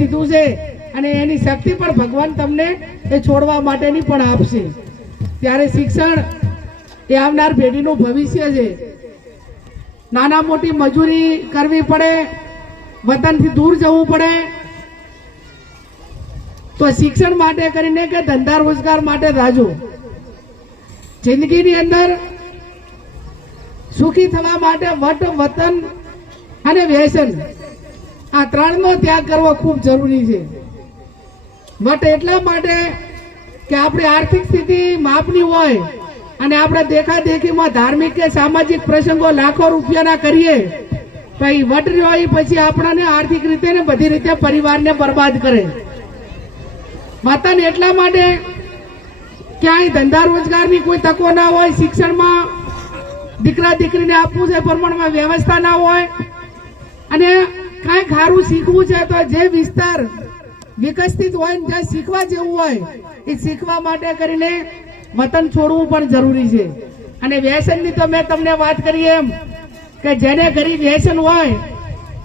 દીધું છે અને એની શક્તિ પણ ભગવાન તમને એ છોડવા માટેની પણ આપશે. ત્યારે શિક્ષણ એ આવનાર પેઢીનું ભવિષ્ય છે. નાના મોટી મજૂરી કરવી પડે, વતનથી દૂર જવું પડે. તો શિક્ષણ માટે કરીને કે ધંધા રોજગાર માટે રાજો? જિંદગીની અંદર સુખી થવા માટે વટ, વતન અને વ્યસન આ ત્રણનો ત્યાગ કરવો ખૂબ જરૂરી છે. વટ એટલા માટે કે આપણી આર્થિક સ્થિતિ માપની હોય અને આપણે દેખાદેખીમાં ધાર્મિક કે સામાજિક પ્રસંગો લાખો રૂપિયાના કરીએ પછી વટ રહ્યો એ પછી આપણને આર્થિક રીતે ને બધી રીતે પરિવારને બરબાદ કરે. માતાને એટલા માટે ક્યાંય ધંધા રોજગારની કોઈ તકો ના હોય, શિક્ષણમાં દીકરા દીકરીને આપવું છે, પ્રમાણમાં વ્યવસ્થા ના હોય, અને કાંઈ ખારું શીખવું છે તો જે વિસ્તાર વિકસિત હોય ને જ્યાં શીખવા જેવું હોય, એ શીખવા માટે કરીને વતન છોડવું પણ જરૂરી છે. અને વ્યસનની તો મેં તમને વાત કરી એમ કે જેને ઘરે વ્યસન હોય,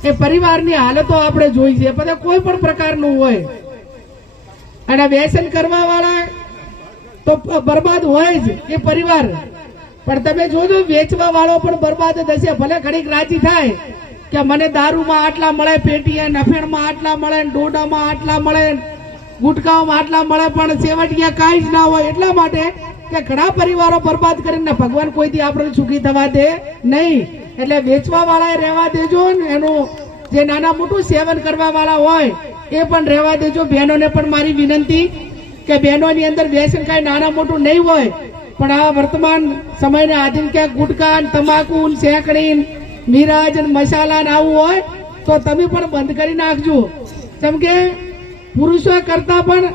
એ પરિવારની હાલતો આપણે જોઈ છે. બધા કોઈ પણ પ્રકારનું હોય. અને વ્યસન કરવા વાળા તો બરબાદ હોય જ એ પરિવાર. પણ તમે જોજો વેચવા વાળો પણ બરબાદ હશે ભલે ઘડીક રાજી થાય કે મને દારૂમાં આટલા મળે, પેટીએ નફેણમાં આટલા મળે ડોડામાં આટલા મળે ગુટકાઓમાં આટલા મળે, પણ સેવટિયા કાંઈ જ ના હોય. એટલા માટે કે ઘણા પરિવારો બરબાદ કરીને ભગવાન કોઈથી આપણે સુખી થવા દે નહીં. એટલે વેચવા વાળાએ રહેવા દેજો ને એનું જે નાના મોટું સેવન કરવા વાળા હોય, એ પણ રહેવા દેજો. બહેનોને પણ મારી વિનંતી કે બહેનોની અંદર વ્યસન કાંઈ નાના મોટું નહીં હોય, પણ આ વર્તમાન સમયને આધીન ક્યાંક ગુટકા તમાકુ શેકડી મિરાજ અને મસાલા આવું હોય, તો તમે પણ બંધ કરી નાખજો. જેમ કે પુરુષો કરતા પણ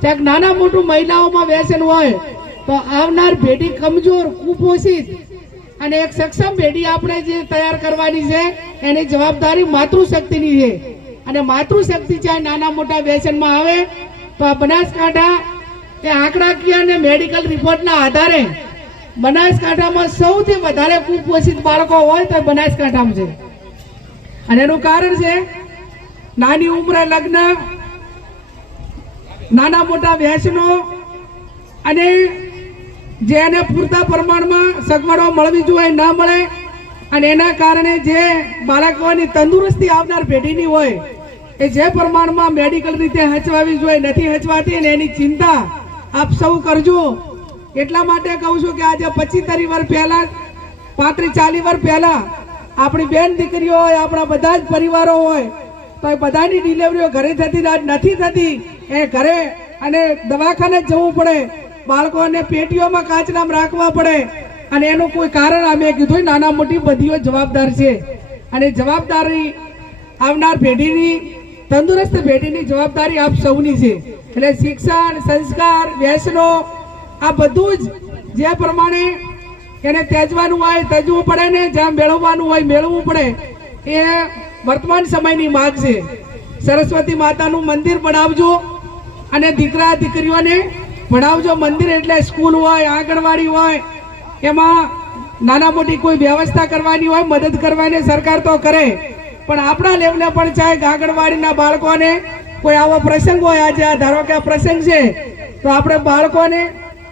ક્યાંક નાના મોટું મહિલાઓમાં વ્યસન હોય, તો આવનાર પેઢી કમજોર, કુપોષિત. અને એક સક્ષમ પેઢી આપણે જે તૈયાર કરવાની છે, એની જવાબદારી માતૃશક્તિની છે. અને માતૃશક્તિ ચાહે નાના મોટા વ્યસનમાં આવે, તો આ બનાસકાંઠા એ આંકડાકીય અને મેડિકલ રિપોર્ટના આધારે બનાસકાંઠામાં સૌથી વધારે કુપોષિત બાળકો હોય તો બનાસકાંઠામાં છે. અને એનું કારણ છે, નાની ઉંમરે લગ્ન, નાના મોટા વ્યસનો અને જે એને પૂરતા પ્રમાણમાં સગવડો મળવી જોઈએ ન મળે અને એના કારણે જે બાળકોની તંદુરસ્તી આવનાર પેઢીની હોય, એ જે પ્રમાણમાં મેડિકલ રીતે હચવાવી જોઈએ, નથી હચવાતી અને એની ચિંતા આપ સૌ કરજો. એટલા માટે કહું છું કે આજે પચીતરી વર્ષ પહેલા, પાંત્રીસ ચાલીસ વર્ષ પહેલા આપણી બેન દીકરીઓ હોય, આપણા બધા જ પરિવારો હોય, તો એ બધાની ડિલિવરીઓ ઘરે થતી આજ નથી થતી. એ ઘરે અને દવાખાને જવું પડે. બાળકોને પેટીઓમાં કાચનામ રાખવા પડે. અને એનું કોઈ કારણ અમે કીધું, નાના મોટી બધીઓ જવાબદાર છે. અને જવાબદારી આવનાર પેઢીની, તંદુરસ્ત પેઢીની જવાબદારી આપ સૌની છે. એટલે શિક્ષણ, સંસ્કાર, વ્યસનો આ બધું જ જે પ્રમાણે એને તેજવાનું હોય તજવું પડે ને જ્યાં મેળવવાનું હોય, મેળવવું પડે, એ વર્તમાન સમયની માગ છે. સરસ્વતી માતાનું મંદિર બનાવજો અને દીકરા, દીકરીઓને ભણાવજો. મંદિર એટલે સ્કૂલ હોય, આંગણવાડી હોય, એમાં નાના મોટી કોઈ વ્યવસ્થા કરવાની હોય, મદદ કરવાની સરકાર તો કરે. પણ આપણા લેવલે પણ ચાહે આંગણવાડીના બાળકોને કોઈ આવો પ્રસંગ હોય, આજે આ ધારો કે આ પ્રસંગ છે, તો આપણે બાળકોને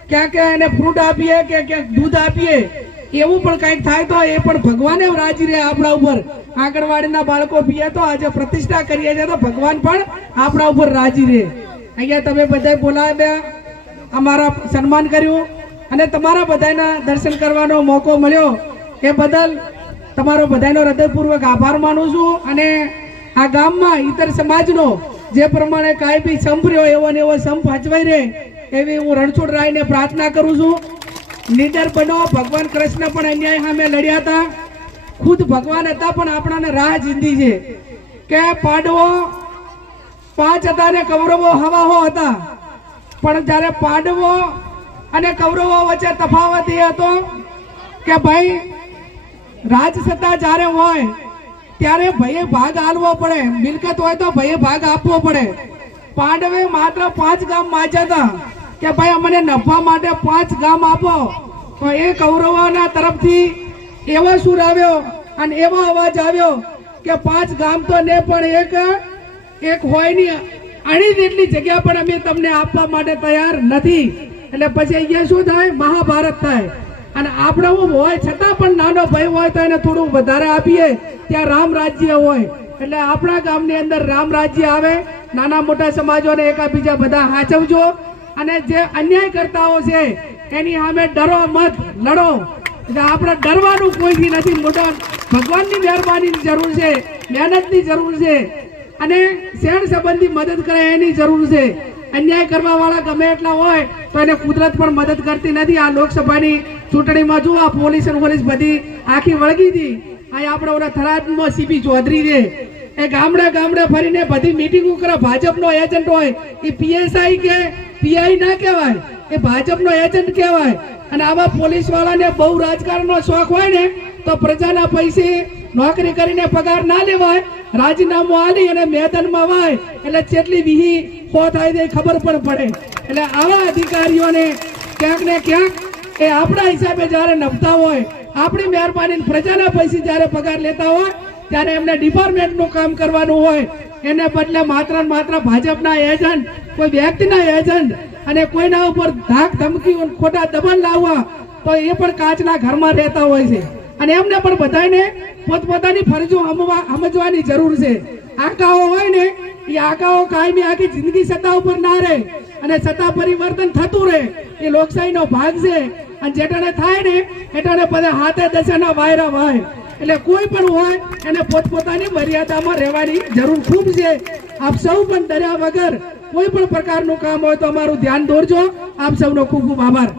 ક્યાંક એને ફ્રૂટ આપીએ કે ક્યાંક દૂધ આપીએ, એવું પણ કંઈક થાય તો એ પણ ભગવાને રાજી રહે આપણા ઉપર. આંગણવાડીના બાળકો પીએ તો આજે પ્રતિષ્ઠા કરીએ છીએ તો ભગવાન પણ આપણા ઉપર રાજી રહે. અહીંયા તમે બધા બોલાવ્યા અમારા સન્માન કર્યું અને તમારા બધાના દર્શન કરવાનો મોકો મળ્યો. એ બદલ તમારો બધાનો હૃદયપૂર્વક આભાર માનું છું અને આ ગામમાં ઇતર સમાજનો જે પ્રમાણે કાંઈ બી સંપ રહ્યો એવો ને એવો સંપ હચવાઈ રહે એવી હું રણછોડ રાયને પ્રાર્થના કરું છું. નીડર બનો, ભગવાન કૃષ્ણ પણ અન્યાય સામે લડ્યા હતા. ખુદ ભગવાન હતા, પણ આપણાને રાહ જીંદી છે. કે પાંડવો, પાંચ હતા ને કૌરવો હવાહો હતા. પણ જ્યારે પાંડવો અને કૌરવો વચ્ચે તફાવત એ હતો કે ભાઈ રાજ સત્તા જ્યારે હોય, ત્યારે ભયે ભાગ આલવો પડે. મિલકત હોય તો ભયે ભાગ આપવો પડે. પાંડવે માત્ર પાંચ ગામ માચ્યા હતા. કે ભાઈ, અમને નફા માટે પાંચ ગામ આપો. તો એ કૌરવોના તરફથી એવો સુર આવ્યો અને એવો અવાજ આવ્યો કે પાંચ ગામ તો ને પણ એક એક હોયની અણી જેટલી જગ્યા પણ અમે તમને આપવા માટે તૈયાર નથી. એટલે પછી અહીંયા શું થાય? મહાભારત થાય. અને આપણો હોય, છતાં પણ નાનો ભાઈ હોય તો એને થોડું વધારે આપીએ. ત્યાં રામ રાજ્ય હોય. એટલે આપણા ગામની અંદર રામ રાજ્ય આવે. નાના મોટા સમાજોને એકાબીજા બધા હાચવજો. અને જે અન્યાય કરતાઓ છે એની સામે ડરો મત, લડો. એટલે આપણે ડરવાનું કોઈથી નથી. મોટા ભગવાનની મહેરબાનીની જરૂર છે, મહેનતની જરૂર છે, અને શેણ સંબંધી મદદ કરે એની જરૂર છે. અન્યાય કરવા વાળા ગમે એટલા હોય, તો એને કુદરત પણ મદદ કરતી નથી. આ લોકસભાની ચૂંટણીમાં જો આ પોલીસ અને પોલીસ બધી આખી વળગી હતી. અહીં આપણે ઓલા થરાદમાં સીપી ચૌધરી છે. એ ગામડા ગામડે ફરીને બધી મિટિંગો કરે ભાજપનો એજન્ટ હોય, એ પીએસઆઈ કે પીઆઈ ના કહેવાય, એ ભાજપનો એજન્ટ કહેવાય. અને આવા પોલીસ વાળાને બહુ રાજકારણનો શોખ હોય ને, તો પ્રજાના પૈસે નોકરી કરીને પગાર ના લેવાય, રાજીનામું આલી અને મેદાનમાં વાય, એટલે જેટલી વિહી હો થાય તે ખબર પણ પડે. એટલે આવા અધિકારીઓને ક્યાંક ને ક્યાંક એ આપણા હિસાબે જ્યારે નભતા હોય, આપણી મહેરબાની પ્રજાના પૈસે જ્યારે પગાર લેતા હોય ત્યારે એમને ડિપાર્ટમેન્ટનું કામ કરવાનું હોય, એને બદલે માત્ર માત્ર ભાજપના એજન્ટ કોઈ વ્યક્તિના એજન્ટ અને કોઈના ઉપર ધાક ધમકી ખોટા દબાણ લાવવા, તો એ પણ કાચના ઘરમાં રહેતા હોય છે. અને એમને પણ બધાને પોતપોતાની ફરજો સમજવાની જરૂર છે. આકાઓ હોય ને, એ આકાઓ કાયમી આખી જિંદગી સત્તા ઉપર ના રહે અને સત્તા પરિવર્તન થતું રહે, એ લોકશાહીનો ભાગ છે. અને જેટાને થાય ને એટાને બધા હાથે દશાના વાયરા વાય. એટલે કોઈ પણ હોય, એને પોતપોતાની મર્યાદામાં રહેવાની જરૂર ખૂબ છે. આપ સૌ પણ ડર્યા વગર કોઈ પણ પ્રકારનું કામ હોય તો અમારું ધ્યાન દોરજો. આપ સૌનો ખૂબ ખૂબ આભાર.